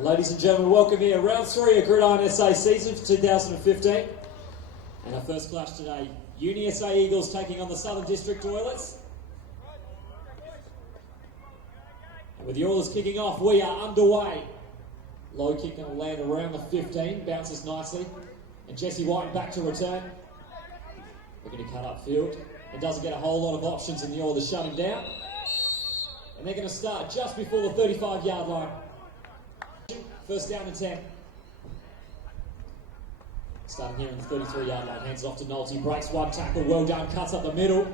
Ladies and gentlemen, welcome here. Round 3 of Gridiron SA season for 2015. And our first clash today, UniSA Eagles taking on the Southern District Oilers. And with the Oilers kicking off, we are underway. Low kick going to land around the 15, bounces nicely. And Jesse White back to return. Looking to cut upfield. And doesn't get a whole lot of options, and the Oilers shut him down. And they're going to start just before the 35-yard line. First down and 10. Starting here in the 33-yard line. Hands off to Nolte. Breaks one tackle. Well done. Cuts up the middle.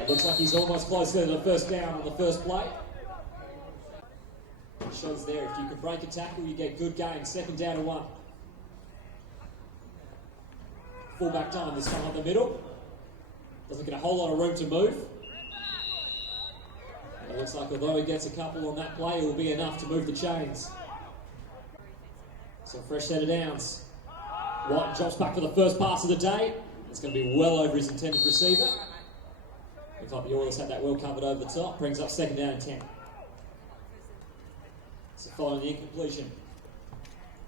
It looks like he's almost close to the first down on the first play. It shows there, if you can break a tackle, you get good gain. Second down and 1. Fullback time this time up the middle. Doesn't get a whole lot of room to move. It looks like although he gets a couple on that play, it will be enough to move the chains. So fresh set of downs. White drops back for the first pass of the day. It's going to be well over his intended receiver. Looks like the Oilers had that well covered over the top. Brings up second down and 10. So following the incompletion,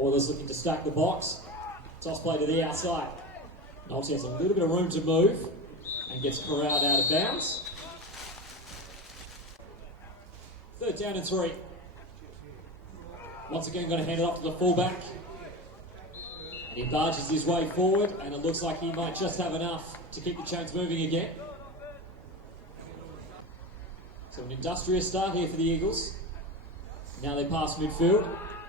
Oilers looking to stack the box. Toss play to the outside. Nolte has a little bit of room to move and gets corralled out of bounds. Third down and 3. Once again, going to hand it off to the fullback. And he barges his way forward, and it looks like he might just have enough to keep the chains moving again. So an industrious start here for the Eagles. Now they pass midfield.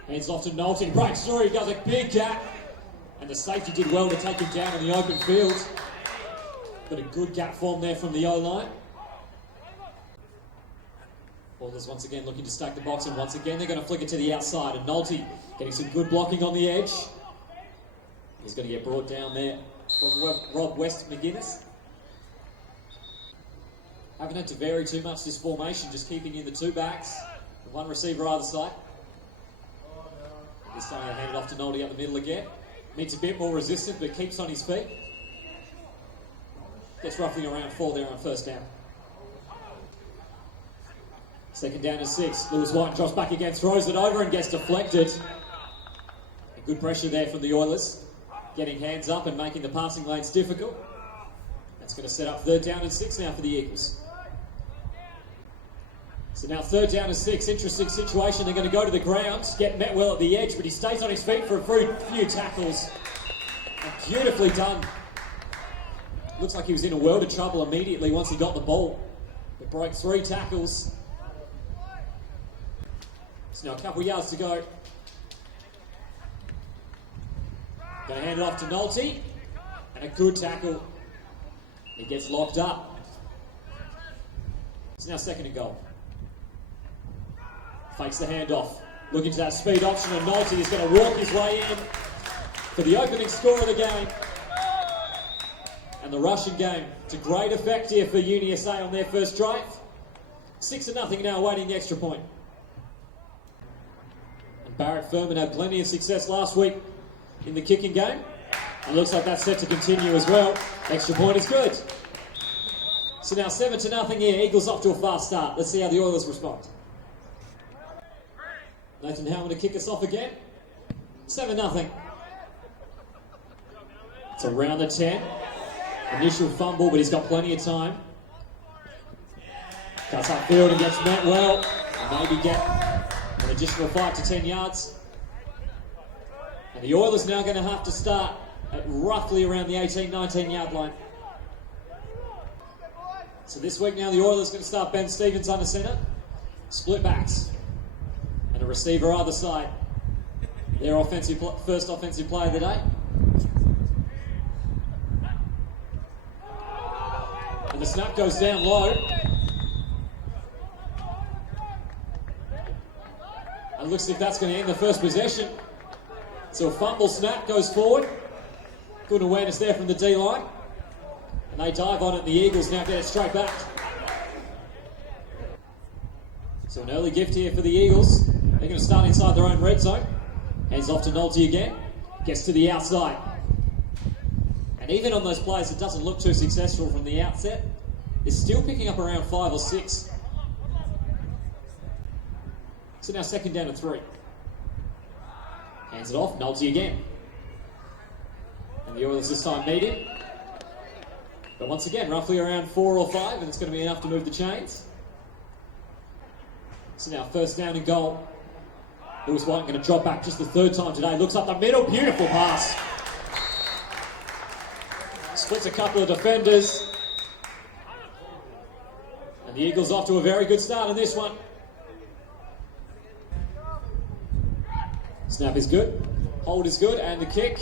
Hands off to Nolte. Breaks through. He does a big gap. And the safety did well to take him down in the open field. Got a good gap form there from the O-line. Oilers once again looking to stack the box, and once again they're going to flick it to the outside, and Nolte getting some good blocking on the edge. He's going to get brought down there from Rob West McGuinness. Haven't had to vary too much this formation, just keeping in the two backs, one receiver either side. This time he'll hand it off to Nolte up the middle again. Meets a bit more resistant, but keeps on his feet. Gets roughly around 4 there on first down. Second down and 6. Lewis White drops back again, throws it over and gets deflected. And good pressure there from the Oilers. Getting hands up and making the passing lanes difficult. That's going to set up third down and 6 now for the Eagles. So now third down and 6. Interesting situation. They're going to go to the ground. Get met well at the edge, but he stays on his feet for a few tackles. And beautifully done. Looks like he was in a world of trouble immediately once he got the ball. But broke 3 tackles. So now a couple of yards to go. Going to hand it off to Nolte. And a good tackle. He gets locked up. It's now second and goal. Fakes the handoff. Looking to that speed option, and Nolte is going to walk his way in for the opening score of the game. And the rushing game to great effect here for UniSA on their first drive. 6-0 now awaiting the extra point. And Barrett Furman had plenty of success last week in the kicking game. It looks like that's set to continue as well. Extra point is good. So now 7-0 here. Eagles off to a fast start. Let's see how the Oilers respond. Nathan Howman to kick us off again. 7-0. It's around the 10. Initial fumble, but he's got plenty of time. Cuts upfield and gets met well. And maybe get an additional 5 to 10 yards. And the Oilers now going to have to start at roughly around the 18-19 yard line. So this week now the Oilers going to start Ben Stevens under centre. Split backs. And a receiver either side. Their first offensive play of the day. And the snap goes down low. And looks as if that's going to end the first possession. So a fumble snap goes forward. Good awareness there from the D-line. And they dive on it, and the Eagles now get it straight back. So an early gift here for the Eagles. They're going to start inside their own red zone. Hands off to Nolte again. Gets to the outside. And even on those plays, it doesn't look too successful from the outset. It's still picking up around 5 or 6. So now second down and 3. Hands it off, Nolte again. And the Oilers this time need him. But once again, roughly around 4 or 5, and it's going to be enough to move the chains. So now first down and goal. Lewis White going to drop back just the third time today. Looks up the middle, beautiful pass. Splits a couple of defenders. And the Eagles off to a very good start in this one. Snap is good, hold is good, and the kick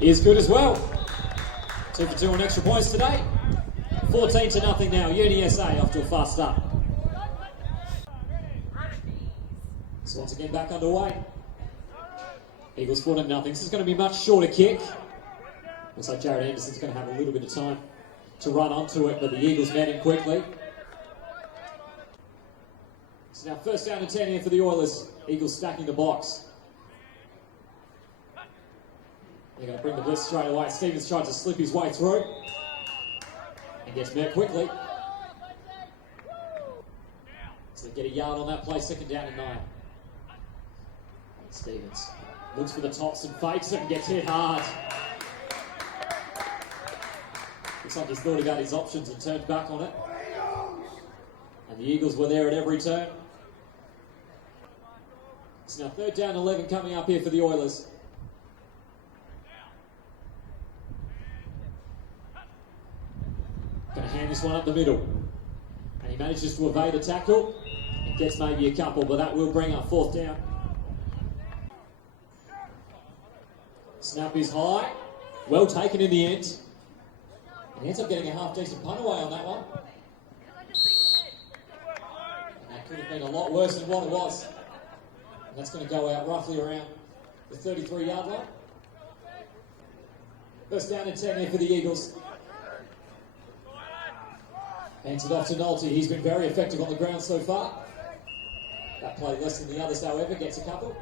is good as well. 2 for 2 on extra points today. 14-0 now, UniSA off to a fast start. So once again back underway. Eagles 14-0. This is going to be a much shorter kick. Looks like Jared Anderson's going to have a little bit of time to run onto it, but the Eagles met him quickly. So now first down and 10 here for the Oilers. Eagles stacking the box. They're going to bring the blitz straight away. Stevens tries to slip his way through and gets met quickly. So they get a yard on that play, second down and 9. Stevens looks for the tops and fakes it and gets hit hard. Looks like he's thought about his options and turned back on it. And the Eagles were there at every turn. So now third down 11 coming up here for the Oilers. Going to hand this one up the middle. And he manages to evade a tackle. And gets maybe a couple, but that will bring up fourth down. Snap is high. Well taken in the end. And he ends up getting a half-decent punt away on that one. And that could have been a lot worse than what it was. And that's going to go out roughly around the 33-yard line. First down and 10 here for the Eagles. Hands it off to Nolte. He's been very effective on the ground so far. That play less than the others, however, gets a couple.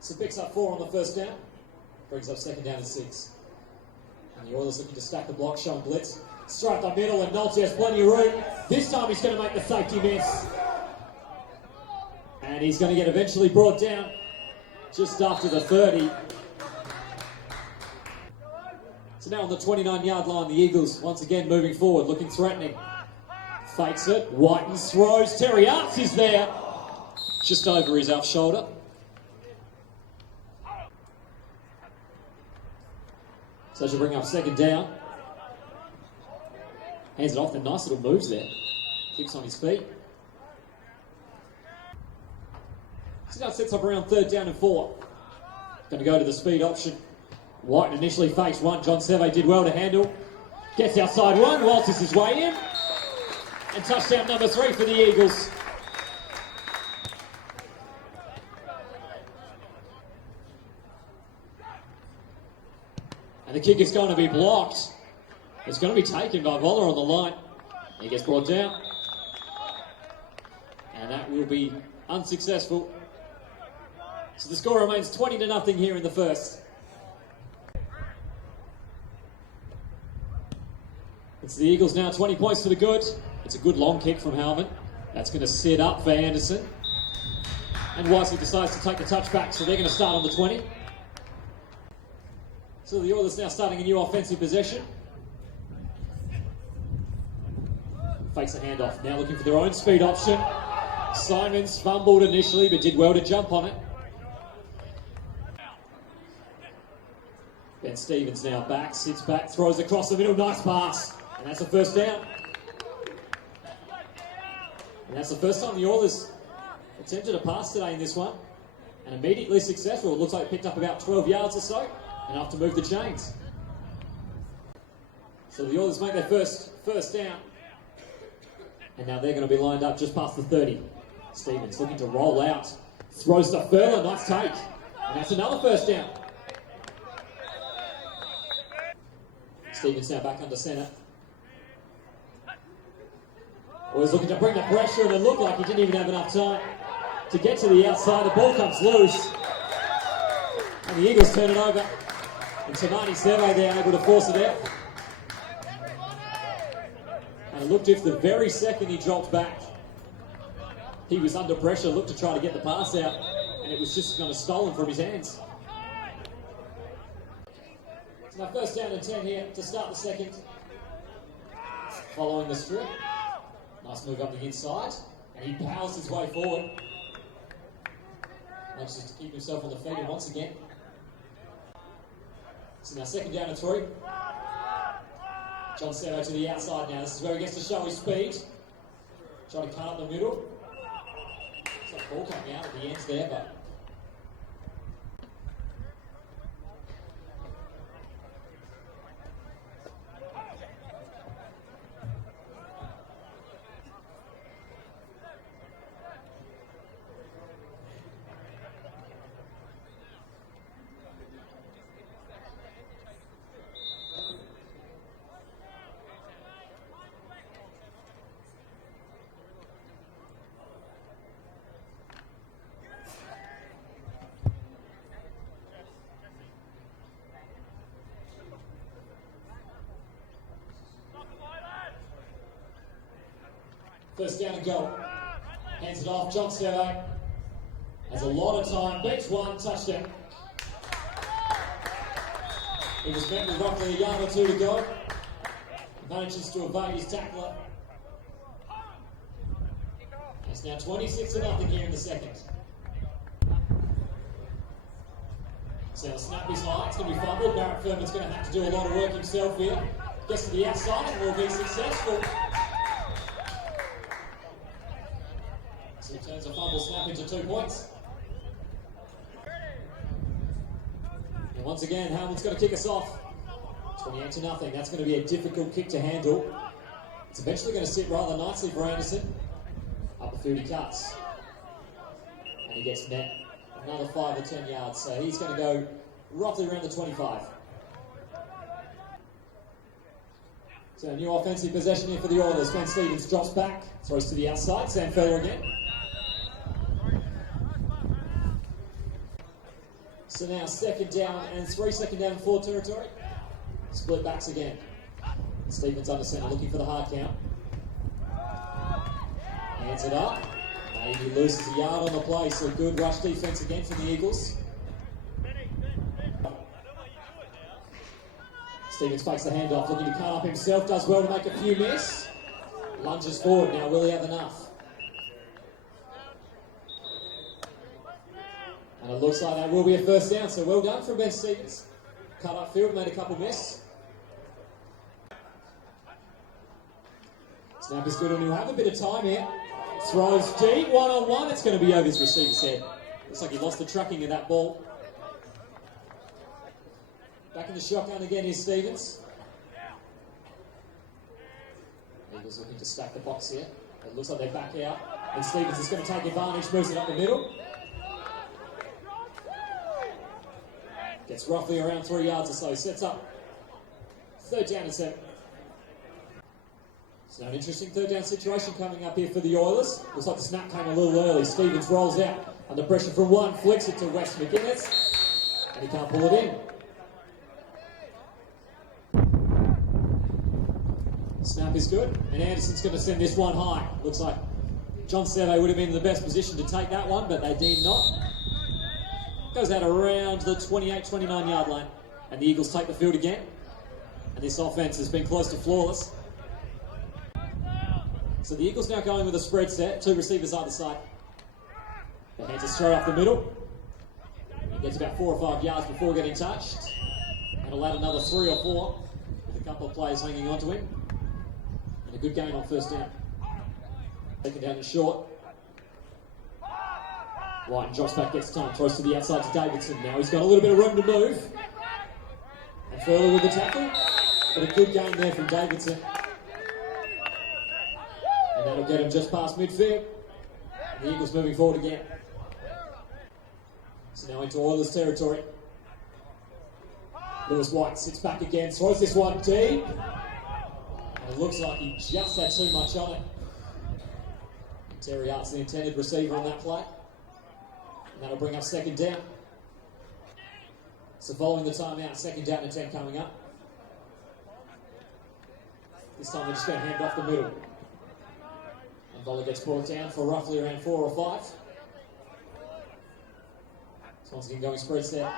So picks up 4 on the first down. Brings up second down and 6. And the Oilers looking to stack the block, showing blitz. Straight up the middle, and Nolte has plenty of room. This time he's going to make the safety miss. And he's going to get eventually brought down just after the 30. So now on the 29-yard line, the Eagles once again moving forward, looking threatening. Fakes it, Whitens, throws, Terry Arts is there. Just over his off shoulder. So she'll bring up second down. Hands it off, the nice little moves there. Kicks on his feet. So now it sets up around third down and 4. Going to go to the speed option. White initially fakes one. John Seve did well to handle. Gets outside one. Walters his way in. And touchdown number 3 for the Eagles. And the kick is going to be blocked. It's going to be taken by Voller on the line. He gets brought down. And that will be unsuccessful. So the score remains 20-0 here in the first. It's the Eagles now 20 points to the good. It's a good long kick from Halman. That's going to set up for Anderson. And Wisely decides to take the touchback, so they're going to start on the 20. So the Oilers now starting a new offensive possession. Fakes a handoff. Now looking for their own speed option. Simons fumbled initially, but did well to jump on it. Ben Stevens now back, sits back, throws across the middle. Nice pass. And that's the first down. And that's the first time the Oilers attempted a pass today in this one. And immediately successful. It looks like it picked up about 12 yards or so. Enough to move the chains. So the Oilers make their first down. And now they're going to be lined up just past the 30. Stevens looking to roll out. Throws to Furler. Nice take. And that's another first down. Stevens now back under centre. Always looking to bring the pressure, and it looked like he didn't even have enough time to get to the outside. The ball comes loose. And the Eagles turn it over. And Tamani Seve there able to force it out. And it looked as if the very second he dropped back, he was under pressure, looked to try to get the pass out. and it was just kind of stolen from his hands. So now first down and 10 here to start the second. Following the strip. Nice move up the inside, and he powers his way forward. Manages to keep himself on the feet, and once again. So now second down and 3. John Servo to the outside now. This is where he gets to show his speed. Trying to cut up the middle. It's like ball coming out at the ends there, but first down and goal. Hands it off. John Servo has a lot of time. Beats one. Touchdown. He was met with roughly a yard or two to go. Manages to evade his tackler. It's now 26-0 here in the second. So the snap is high. It's going to be fumbled. Barrett Furman's going to have to do a lot of work himself here. Gets to the outside and will be successful. So he turns a fumble snap into 2 points. And once again, Hellman's going to kick us off. 28-0. That's going to be a difficult kick to handle. It's eventually going to sit rather nicely for Anderson. Up the field he cuts. And he gets met another 5 or 10 yards. So he's going to go roughly around the 25. So a new offensive possession here for the Oilers. Ben Stevens drops back, throws to the outside. Sam Feller again. So now second down and 3, second down and 4 territory. Split backs again. Stevens under centre looking for the hard count. Hands it up. Maybe loses a yard on the play, so good rush defence again from the Eagles. Stevens fakes the handoff, looking to cut up himself, does well to make a few miss. Lunges forward, now will he have enough? And it looks like that will be a first down, so well done from Ben Stevens. Cut up field, made a couple miss. Snap is good, and he'll have a bit of time here. Throws deep, one-on-one. It's going to be over his receiver's head. Looks like he lost the tracking of that ball. Back in the shotgun again is Stevens. Eagles looking to stack the box here. It looks like they back out. And Stevens is going to take advantage, moves it up the middle. Gets roughly around 3 yards or so. Sets up. Third down and 7. So an interesting third down situation coming up here for the Oilers. Looks like the snap came a little early. Stevens rolls out under pressure from one, flicks it to Wes McGuinness, and he can't pull it in. Snap is good, and Anderson's going to send this one high. Looks like John Servo would have been in the best position to take that one, but they deem not. Goes out around the 28-29 yard line, and the Eagles take the field again. And this offense has been close to flawless. So the Eagles now going with a spread set, 2 receivers either side. They hands it straight up the middle. He gets about 4 or 5 yards before getting touched. And he'll add another 3 or 4 with a couple of players hanging on to him. And a good gain on first down. Taken down and short. White drops back, gets time, throws to the outside to Davidson. Now he's got a little bit of room to move. And Furley with the tackle. But a good gain there from Davidson. And that'll get him just past midfield. And the Eagles moving forward again. So now into Oilers territory. Lewis White sits back again, throws this one deep. And it looks like he just had too much on it. And Terry Hart's the intended receiver on that play. And that'll bring up second down. So following the timeout, second down and 10 coming up. This time they're just going to hand off the middle. And Volley gets brought down for roughly around 4 or 5. Once again going spread set.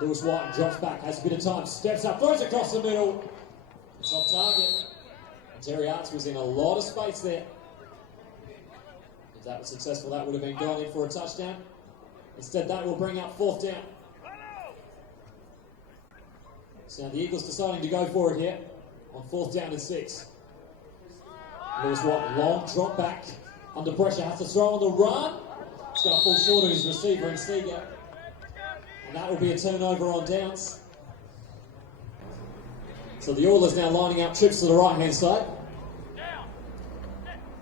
Lewis White drops back, has a bit of time, steps up, throws across the middle. It's off target. And Terry Arts was in a lot of space there. If that was successful, that would have been gone in for a touchdown. Instead, that will bring up 4th down. So now the Eagles deciding to go for it here on 4th down and 6. Lewis White, long drop back, under pressure, has to throw on the run. It's going to fall short of his receiver and Seager. And that will be a turnover on downs. So the Oilers now lining up trips to the right-hand side.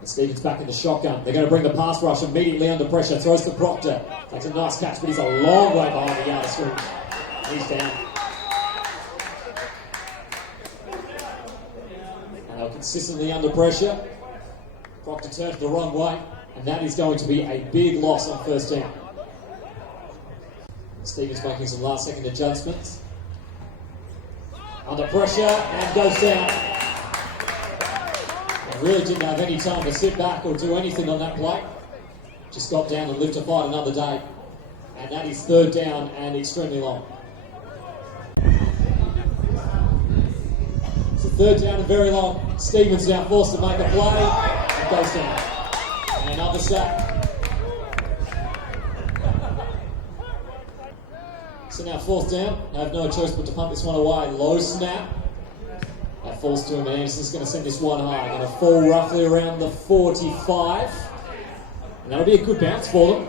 And Stevens back in the shotgun. They're going to bring the pass rush immediately under pressure. Throws to Proctor. Takes a nice catch, but he's a long way behind the yard of scrimmage. He's down. And they're consistently under pressure. Proctor turns the wrong way. And that is going to be a big loss on 1st down. Stevens making some last-second adjustments. Under pressure and goes down. And really didn't have any time to sit back or do anything on that play. Just got down and lived to fight another day. And that is 3rd down and extremely long. So 3rd down and very long. Stevens now forced to make a play and goes down. And another sack. So now 4th down, they have no choice but to punt this one away. Low snap. That falls to him and Anderson's going to send this one high. Going to fall roughly around the 45. And that'll be a good bounce for them.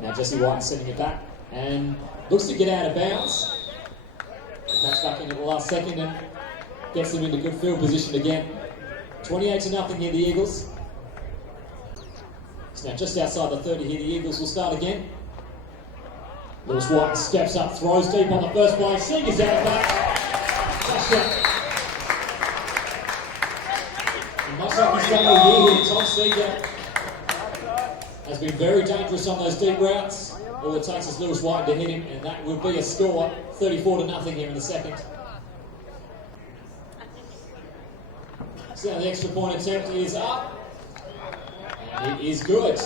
Now Jesse White sending it back. And looks to get out of bounds. Backs back in at the last second and gets them into good field position again. 28-0 here, the Eagles. So now just outside the 30 here, the Eagles will start again. Lewis White steps up, throws deep on the first play. Seager's out of back. Touchdown. And much like he's done all year here, Tom Seager has been very dangerous on those deep routes. All it takes is Lewis White to hit him, and that would be a score, 34-0 here in the second. So now the extra point attempt is up. And it is good.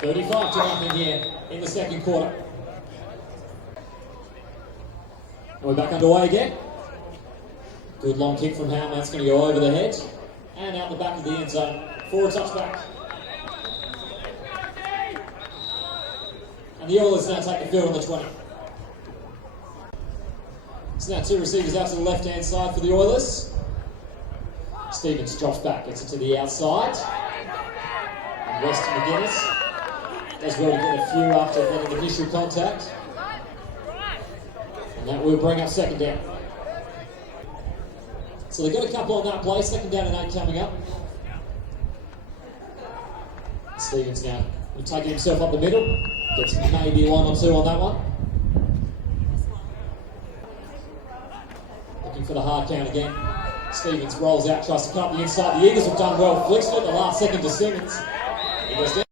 35-0 here in the second quarter. And we're back underway again. Good long kick from Howman. That's going to go over the head and out the back of the end zone for a touchback. And the Oilers now take the field on the 20. So now 2 receivers out to the left-hand side for the Oilers. Stevens drops back, gets it to the outside. And Weston McGuinness does well to get a few after that initial contact. And that will bring up 2nd down. So they've got a couple on that play, 2nd down and 8 coming up. Stevens now taking himself up the middle. Gets maybe 1 or 2 on that one. Looking for the hard count again. Stevens rolls out, tries to cut the inside. The Eagles have done well, flicks it at the last second to Simmons. He goes down.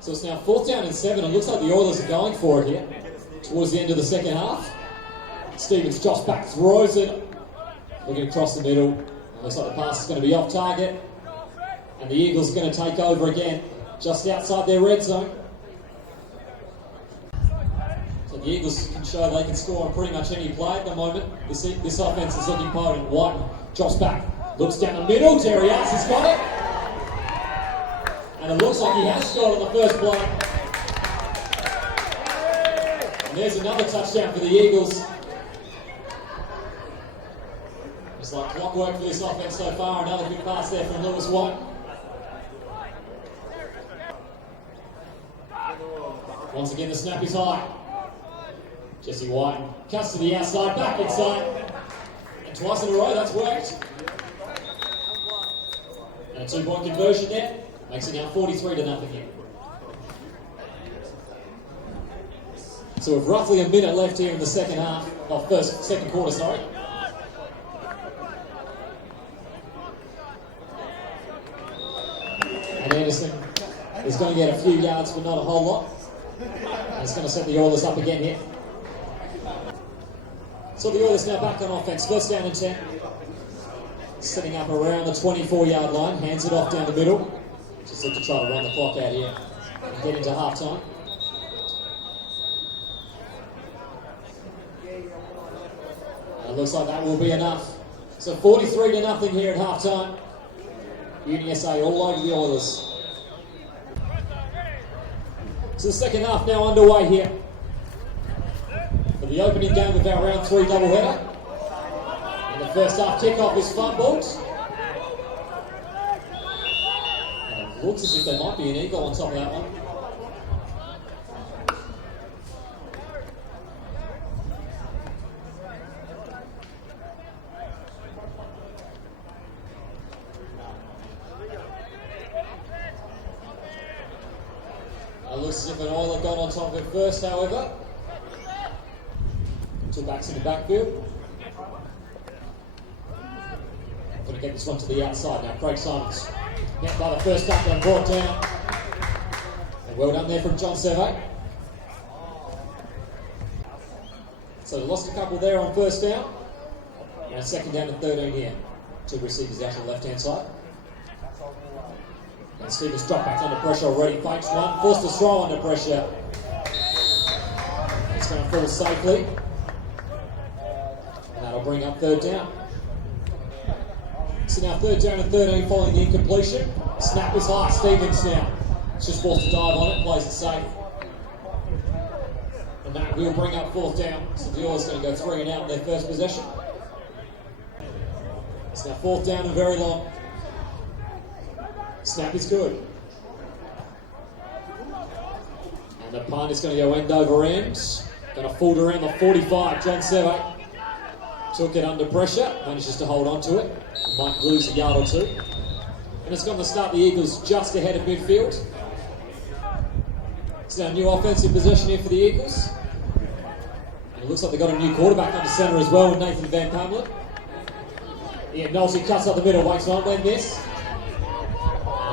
So it's now 4th down and 7. It looks like the Oilers are going for it here towards the end of the second half. Stevens jops back, throws it. Looking across the middle. Looks like the pass is going to be off target. And the Eagles are going to take over again, just outside their red zone. So the Eagles can show they can score on pretty much any play at the moment. This offense is looking potent. White drops back, looks down the middle. Terry Arts has got it. And it looks like he has scored on the first play. And there's another touchdown for the Eagles. It's like clockwork for this offense so far. Another good pass there from Lewis White. Once again, the snap is high. Jesse White cuts to the outside, back inside. And twice in a row, that's worked. And a 2-point conversion there. Makes it now 43-0 here. So with roughly a minute left here in the second half, second quarter, sorry. And Anderson is going to get a few yards, but not a whole lot. And it's going to set the Oilers up again here. So the Oilers now back on offense. 1st down and 10. Setting up around the 24-yard line. Hands it off down the middle. Just look to try to run the clock out here and get into half time. And it looks like that will be enough. So 43-0 here at half time. UniSA all over the Oilers. So the second half now underway here for the opening game of our round 3 doubleheader. And the first half kickoff is fumbled. And it looks as if there might be an eagle on top of that one. It looks as if an Oiler got on top of it first, however. Two backs in the backfield. Going to get this one to the outside now. Craig Simons met by the first tackle and brought down. And well done there from John Servais. So they lost a couple there on first down. And second down and 13 here. Two receivers out to the left-hand side. And Stevens dropped back under pressure already. Fakes one, forced to throw under pressure. It's going to fall safely. And that'll bring up third down. So now third down and 13 following the incompletion. Snap is high, Stevens now. It's just forced to dive on it, plays it safe. And that will bring up fourth down. So the Oilers going to go 3 and out in their first possession. It's now fourth down and very long. Snap is good. And the punt is going to go end over end. Going to fold around the 45. John Servais took it under pressure. Manages to hold on to it. Might lose a yard or two. And it's going to start the Eagles just ahead of midfield. It's now a new offensive possession here for the Eagles. And it looks like they've got a new quarterback under centre as well, Nathan Van Pamela. Yeah, Nolte cuts up the middle, waits on when this.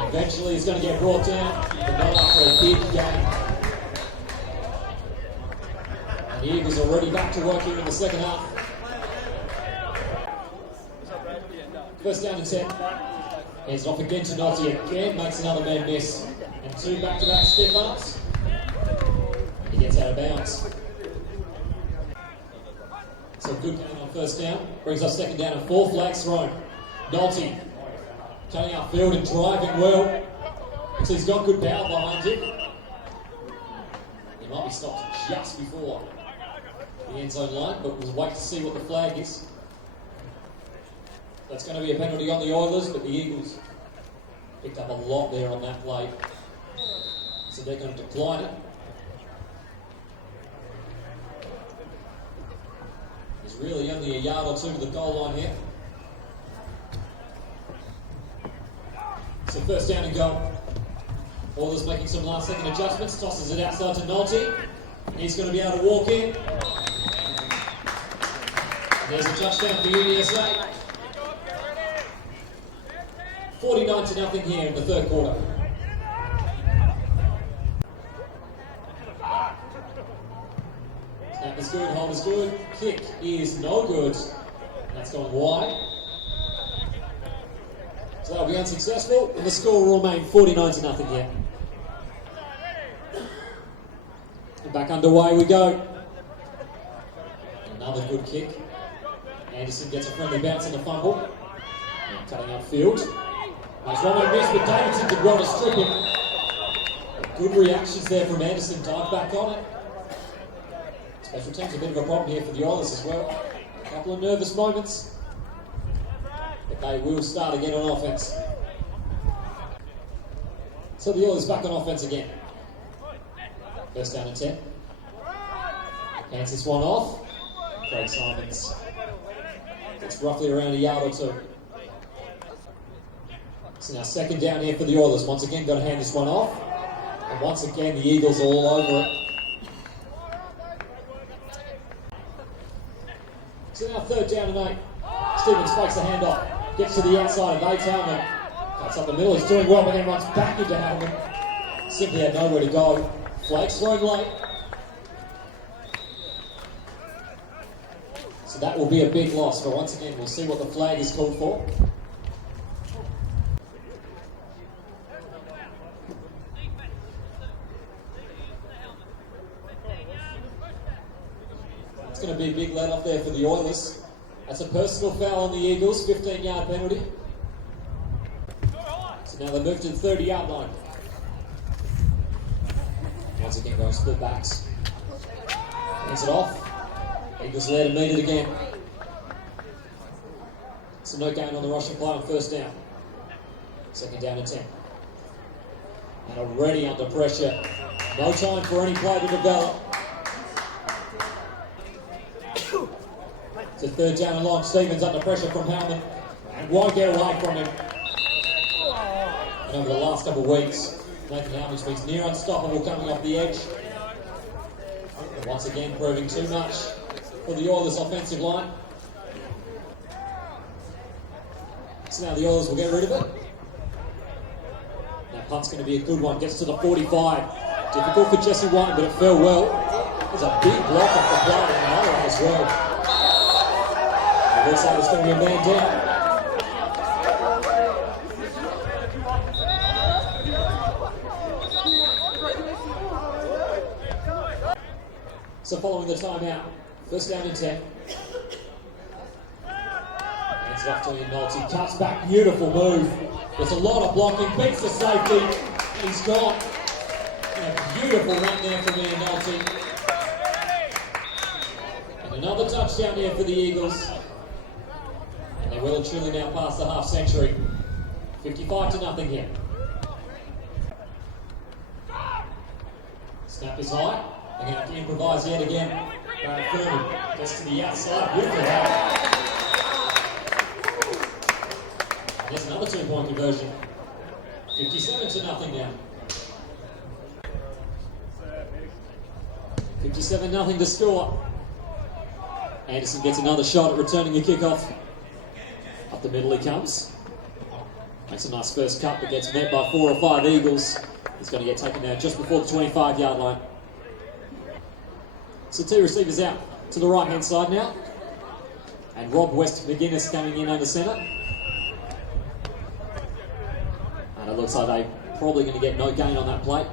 Eventually he's going to get brought down, but not after a big game. And the Eagles are already back to work here in the second half. First down and 10. Hands it off again to Nolte again, makes another man miss. And 2 back-to-back stiff arms. And he gets out of bounds. So good game on first down. Brings us second down and 4, flags thrown. Nolte cutting up field and driving well. So he's got good power behind him. He might be stopped just before the end zone line, but we'll wait to see what the flag is. That's going to be a penalty on the Oilers, but the Eagles picked up a lot there on that play. So they're going to decline it. There's really only a yard or two to the goal line here. So first down and goal. Oilers making some last second adjustments, tosses it outside to Nolte. He's going to be able to walk in. And there's a touchdown for UniSA. 49-0 here in the third quarter. Snap is good, hold is good, kick is no good. And that's going wide. So that'll be unsuccessful, and the score will remain 49-0 here. And back underway we go. Another good kick. Anderson gets a friendly bounce in the fumble. And cutting upfield. Nice one-way miss, but Davidson did well to strip him. Good reactions there from Anderson, dive back on it. Special teams a bit of a problem here for the Oilers as well. A couple of nervous moments. But they will start again on offense. So the Oilers back on offense again. First down and 10. Hands this one off. Craig Simons. It's roughly around a yard or two. So now second down here for the Oilers. Once again, got to hand this one off. And once again, the Eagles are all over it. So now third down and 8. Stevens fakes the handoff. Gets to the outside of Nate Hellman. Cuts up the middle. He's doing well, but then runs back into Hellman. Simply had nowhere to go. Flags thrown late. So that will be a big loss. But once again, we'll see what the flag is called for. going to be a big let off there for the Oilers. That's a personal foul on the Eagles, 15-yard penalty. So now they move to the 30-yard line. Once again going split backs. Hands it off. Eagles there to meet it again. So no gain on the rushing play on first down. Second down and 10. And already under pressure. No time for any play to develop. To third down and long. Stevens under pressure from Hellman. And won't get away from him. And over the last couple of weeks, Nathan Hellman's been near unstoppable coming off the edge. And once again proving too much for the Oilers offensive line. So now the Oilers will get rid of it. Now punt's going to be a good one. Gets to the 45. Difficult for Jesse White, but it fell well. There's a big block off the play and another one as well. It looks like it's going to be a man down. So following the timeout, first down and 10. Hands it off to Nolte, cuts back, beautiful move. There's a lot of blocking, beats the safety, and he's gone. And a beautiful run there from Nolte. And another touchdown here for the Eagles. And they're well and truly now past the half century. 55-0 here. Snap is high. They're going to have to improvise yet again. Furman gets to the outside. Beautiful help. And there's another 2-point conversion. 57-0 now. 57-0 to score. Anderson gets another shot at returning the kickoff. Up the middle he comes. Makes a nice first cut, but gets met by 4 or 5 Eagles. He's going to get taken out just before the 25-yard line. So 2 receivers out to the right-hand side now. And Rob West McGuinness coming in under centre. And it looks like they're probably going to get no gain on that play.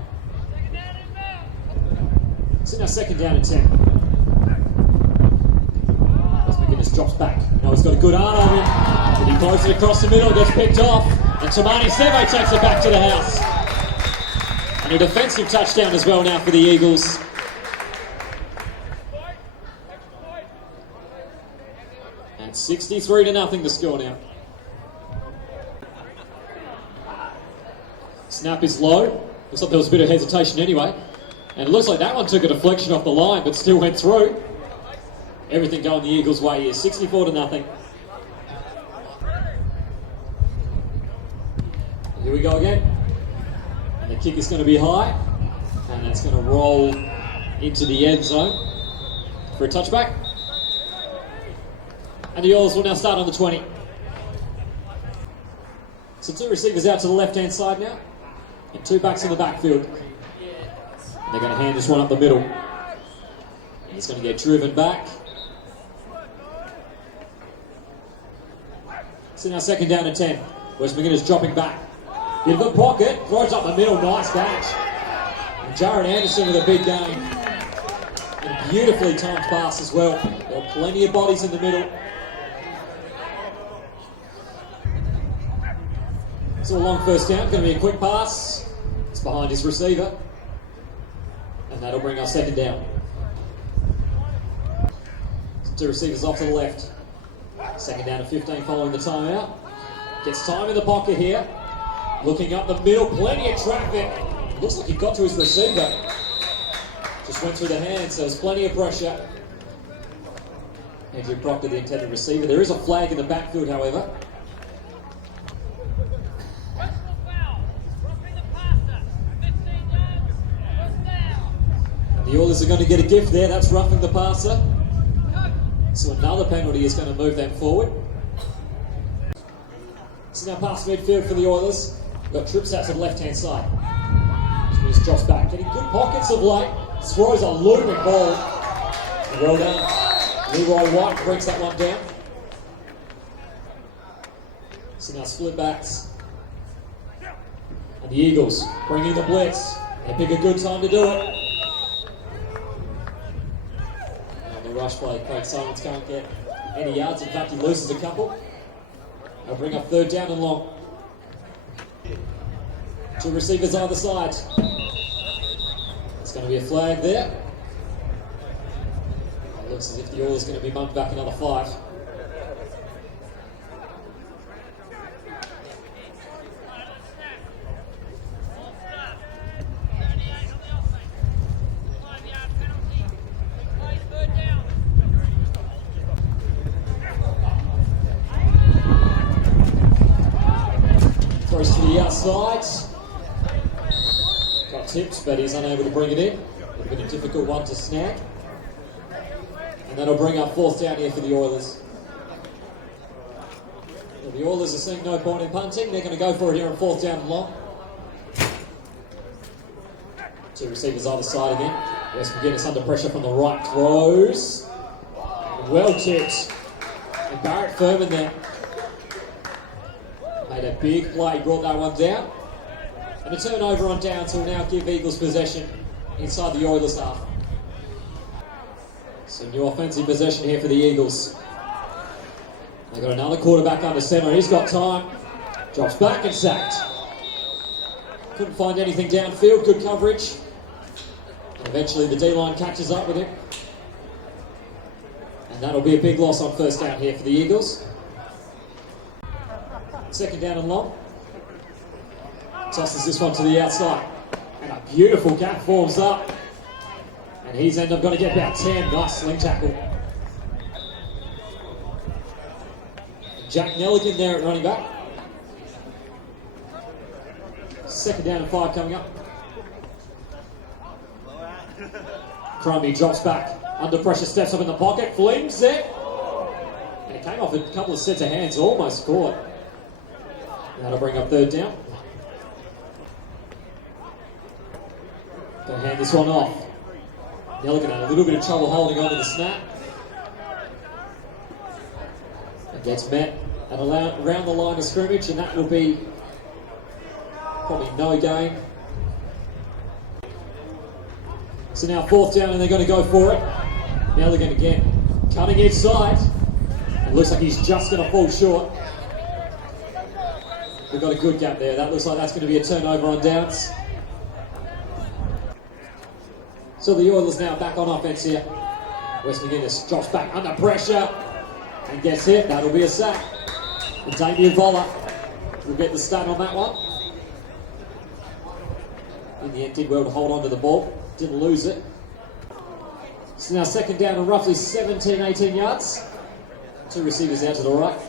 So now second down and 10. As McGuinness drops back. Now he's got a good arm on him. But he throws it across the middle, gets picked off. And Tamani Seve takes it back to the house. And a defensive touchdown as well now for the Eagles. And 63-0 to score now. Snap is low. Looks like there was a bit of hesitation anyway. And it looks like that one took a deflection off the line, but still went through. Everything going the Eagles' way here. 64-0. Here we go again. And the kick is going to be high. And that's going to roll into the end zone for a touchback. And the Oilers will now start on the 20. So 2 receivers out to the left-hand side now. And 2 backs in the backfield. And they're going to hand this one up the middle. And he's going to get driven back. So now second down and 10. West McGuinness dropping back. Bit of a pocket. Throws up the middle. Nice catch. And Jared Anderson with a big game. And beautifully timed pass as well. There are plenty of bodies in the middle. So a long first down, going to be a quick pass. It's behind his receiver. And that'll bring us second down. 2 receivers off to the left. Second down and 15 following the timeout. Gets time in the pocket here. Looking up the middle, plenty of traffic. Looks like he got to his receiver. Just went through the hands, so there's plenty of pressure. Andrew Proctor, the intended receiver. There is a flag in the backfield, however. The Oilers are going to get a gift there. That's roughing the passer. So another penalty is going to move them forward. So now past midfield for the Oilers. We've got trips out to the left-hand side. Just drops back. Getting good pockets of late. Throws a looming ball. Well done. Leroy White breaks that one down. So now split backs. And the Eagles bring in the blitz. They pick a good time to do it. nice play. Craig Simons can't get any yards. In fact, he loses a couple. They'll bring up third down and long. Two receivers either side. It's going to be a flag there. It looks as if the Oilers are going to be mugged back another 5. Throws to the outside. Got tipped, but he's unable to bring it in. Would have been a difficult one to snag. And that'll bring up fourth down here for the Oilers. Well, the Oilers are seeing no point in punting. They're going to go for it here on fourth down and long. Two receivers either side again. West McGuinness under pressure from the right. Throws. Well tipped. And Barrett Furman there. Made a big play, brought that one down. And a turnover on downs will now give Eagles possession inside the Oilers half. So new offensive possession here for the Eagles. They've got another quarterback under centre. He's got time. Drops back and sacked. Couldn't find anything downfield. Good coverage. And eventually the D-line catches up with him. And that'll be a big loss on first down here for the Eagles. Second down and long. Tosses this one to the outside. And a beautiful gap forms up. And he's ended up going to get about 10. Nice sling tackle. Jack Nelligan there at running back. Second down and 5 coming up. Crummy drops back. Under pressure, steps up in the pocket. Flings it. And it came off a couple of sets of hands. Almost caught. That'll bring up third down. Gonna hand this one off. Nelligan had a little bit of trouble holding on to the snap. And gets met at around the line of scrimmage, and that will be probably no gain. So now fourth down, and they're going to go for it. Nelligan again, cutting inside. It looks like he's just going to fall short. We've got a good gap there. That looks like that's going to be a turnover on downs. So the Oilers now back on offense here. West McGuinness drops back under pressure and gets hit. That'll be a sack. And Damien Voller will get the stat on that one. In the end, did well to hold on to the ball. Didn't lose it. So now second down and roughly 17, 18 yards. Two receivers out to the right.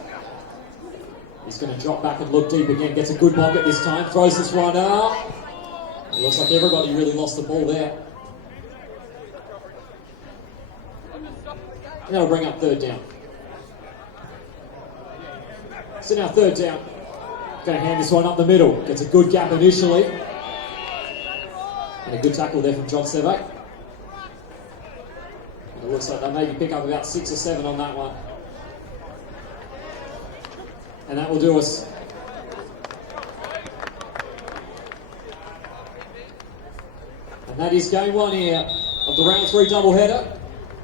He's going to drop back and look deep again. Gets a good pocket this time. Throws this one up. It looks like everybody really lost the ball there. And that'll bring up third down. So now third down. Going to hand this one up the middle. Gets a good gap initially. And a good tackle there from John Seve. And it looks like they maybe pick up about 6 or 7 on that one. And that will do us. And that is game 1 here of the round 3 doubleheader.